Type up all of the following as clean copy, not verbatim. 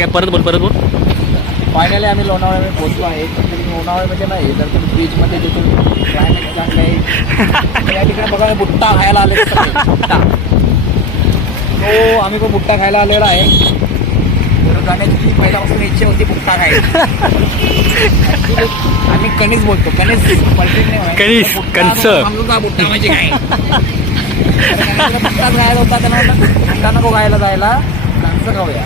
काय परत बोल. फायनली आम्ही लोणावळ्यामध्ये पोहोचलो आहे. लोणावळ्यामध्ये नाही तर तुम्ही बीचमध्ये जिथून क्लायमेट चांगलं आहे या ठिकाणी बघा बुट्टा खायला आले बुट्टा. तो आम्ही पण बुट्टा खायला आलेला आहे. तर जाण्याची पहिल्यापासून इच्छा होती बुट्टा खायची. आम्ही कणीस बोलतो कणीस परफेक्ट नाही कणीस, कणस. समजून बुट्टा म्हणजे काय. बुट्टाच खायला होता त्यांना बुट्टा नको खायला जायला कणसं खाऊया.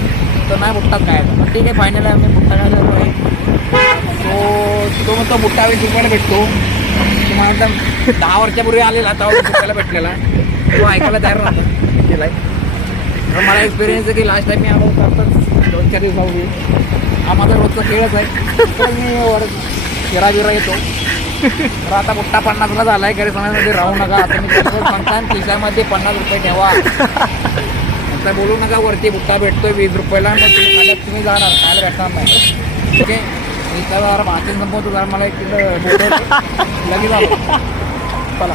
तो नाही बुट्टाच खायला. पण ठीक आहे फायनली आम्ही बुट्टा खायला आलो आहे. तो म्हणतो बुट्टा 20 रुपयाला भेटतो. तुम्हाला 10 वर्षापूर्वी आलेला 10 रुपयाला भेटलेला. तो ऐकायला तयार नव्हता केलाय. तर मला एक्सपिरियन्स आहे की लास्ट टाइम मी आलो करतच 2-4 दिवसापूर्वी. हा माझा रोजचा खेळच आहे. तर मी वर फिरा येतो. तर आता बुट्टा 50ला झाला आहे. गैरसमजामध्ये राहू नका. आता मी सांगता खिशामध्ये 50 रुपये ठेवा. आता बोलू नका वरती बुट्टा भेटतोय 20 रुपयाला. तुम्ही जाणार खायला भेटणार नाही. ठीक आहे मी तर जरा भाषण संपवतो. जरा मला एक लगेच आलो. चला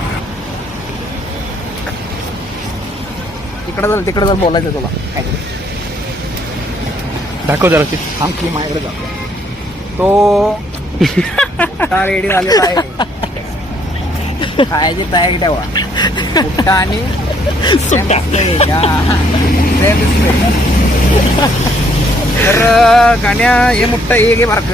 तिकडे जर बोलायचं तुला काय दाखव जरा. आमची माझ्याकडे जातो. तो बुट्टा रेडी झालेला आहे. खायची तयारी ठेवा. बुट्टा आणि तर गाण्या हे मोठं एक बारक